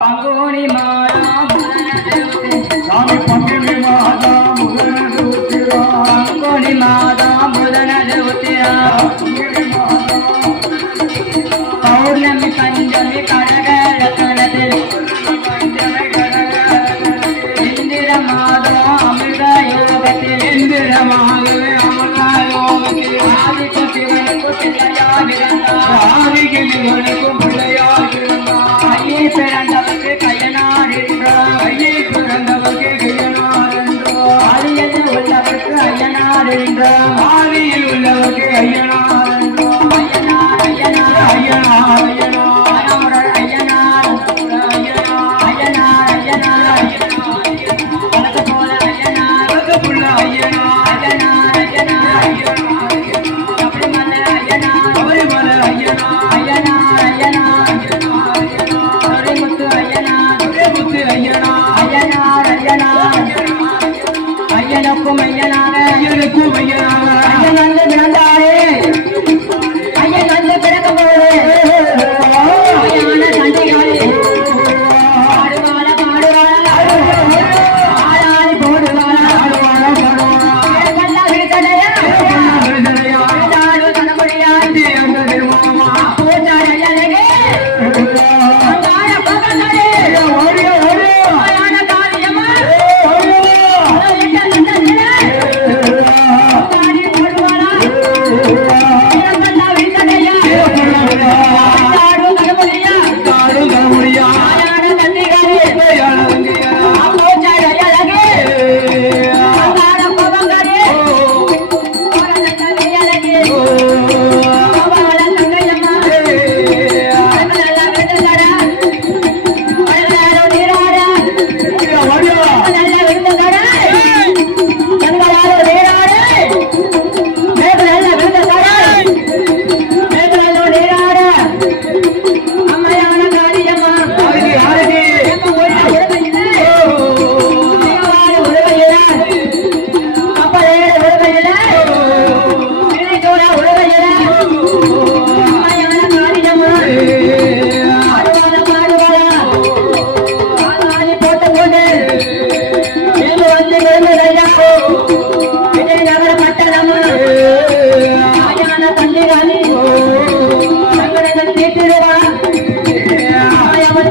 பங்குனி மாதம் சாமி பங்குனி மாதம் பங்குனி மாதம் பௌர்ணமி பஞ்சமி கடகலக்கணத்தில் இந்திர மாதம் அமிர்த யோகத்தில் இந்திரமாகவே அமர்ந்த யோகத்தில் ஆதிக்க சிவனுக்கு பிள்ளையாக இருந்தார் ஆதிக்கு சிவனுக்கும் பிள்ளையாக இருந்தார் ஐயே பிறந்தவருக்கு கையனார் என்றார் ஐயை பிறந்தவர்க்கு கையனார் என்றார் ஆதியில் உள்ளவருக்கு ஐயனார் என்றார் ஆதியில் உள்ளவர்க்கு ஐயனார் என்றார் ஐயனார் ஐயனார் ஐயனார் ஐயனார் அனமுரல் ஐயனார் ஐயனார் ஐயனார் வழக்கு போல ஐயனார் புள்ள ஐயனார் ஐயனார் ஐயனார் சபரிமலை ஐயனார் சபரிமலை ஐயனார் ஐயனார் ஐயனார் துரைமுத்து ஐயனார் முத்து ஐயனார் ஐயனார் ஐயனார் ஐயனுக்கும் ஐயனாக ஐயனுக்கும் ஐயனார் ஐயன் வந்து பிறந்தாரே ஐயன் வந்து பிறக்க போது ஐயான சண்டைகாலி பாடுவாள பாடுவாள ஆளாளி போடுவாளா விடுதலையா கணபடியா பூஜார் ஐயனகே அங்கார பகலே ஆயான காரியமா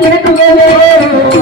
திறக்கும்